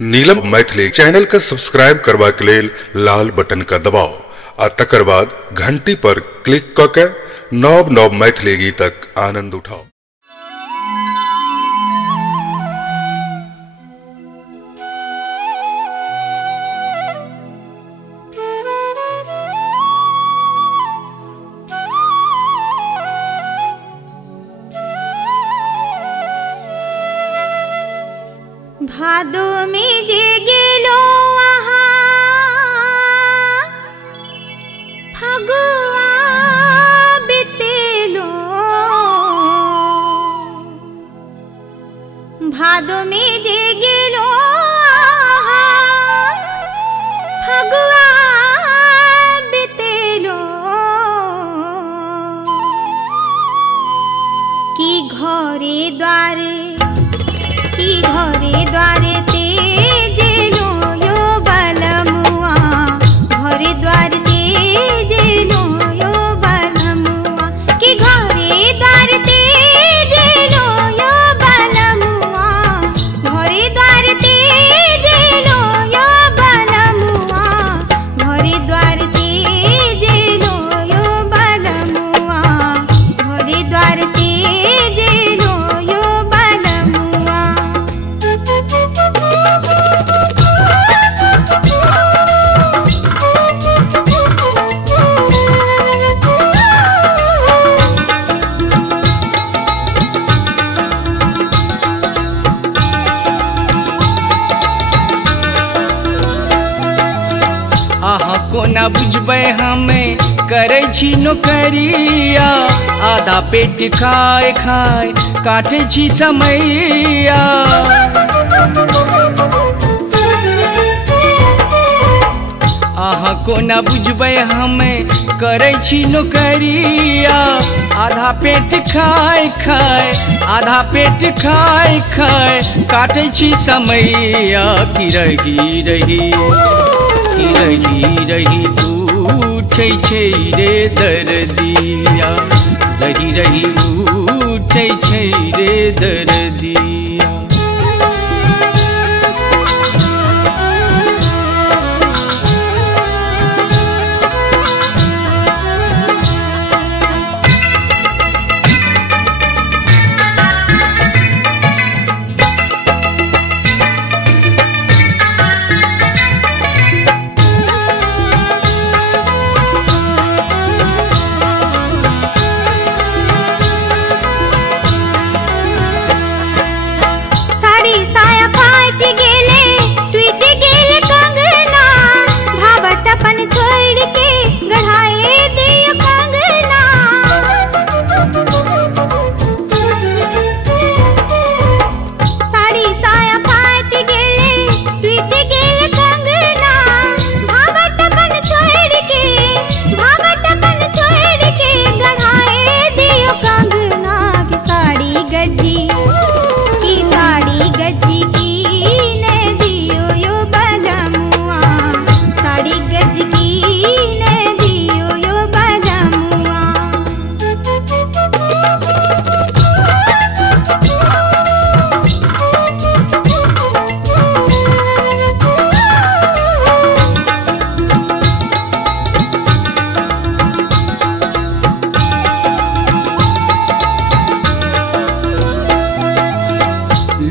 नीलम Maithili channel का subscribe करबा के लेल लाल बटन का दबाओ आ तकर बाद घंटी पर क्लिक क के नव नव मैथिली गीतक आनंद उठाओ। भादो में जे गेलो आहा फगुआ बितेलो, भादो में जे गेलो आहा फगुआ बितेलो, की घरे द्वारे तेजेलो यो बलमुआ, घरे द्वार तेजेलो यो बलमुआ, कि घरे द्वार तेजेलो यो बलमुआ, घरे द्वार तेजेलो यो बलमुआ, घरे द्वार तेजेलो यो बलमुआ, घरे द्वार तेजेलो यो बलमुआ। अहाँ कोना बुझबै हमें करै छी नौकरिया, आधा पेट खाए खाए काटै छी समैया। अहाँ कोना बुझबै हमें करै छी नौकरिया, आधा पेट खाए खाए काटै छी समैया। कि रही उठै छै रे दर्दिया, रही उठै छै रे दर्दिया।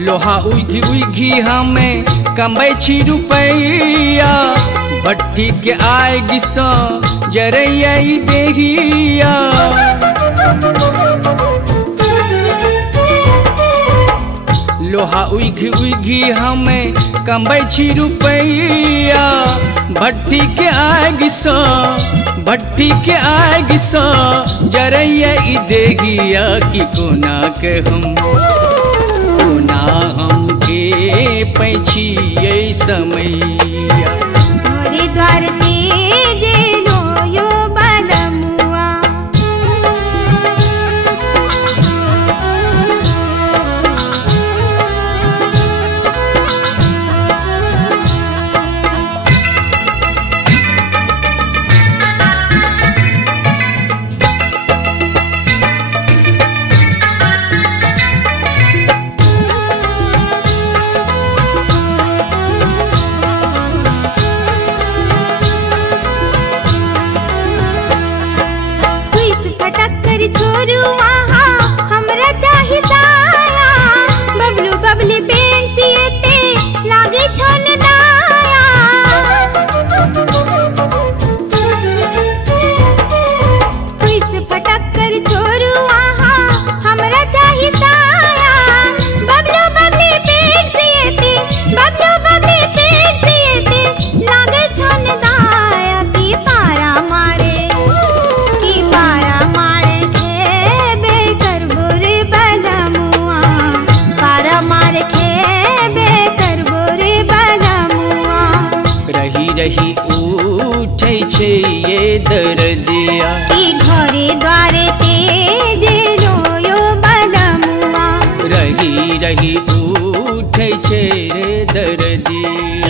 लोहा उघी हमें कमै छी रुपैया, भट्ठी के आगि सँ जरैया ई देहिया। लोहा उघी हमें कमै छी रुपैया, भट्ठी के आगि सँ जरैया ई देहिया। कि कोना के हमके पैछिए समैया, घरे द्वार तेजेलो यो बलमुआ। रही उठै छै ये दर्दिया। कि घरे द्वारे तेजे नोयो बलमुआ रही रही उठै छै रे दर्दिया।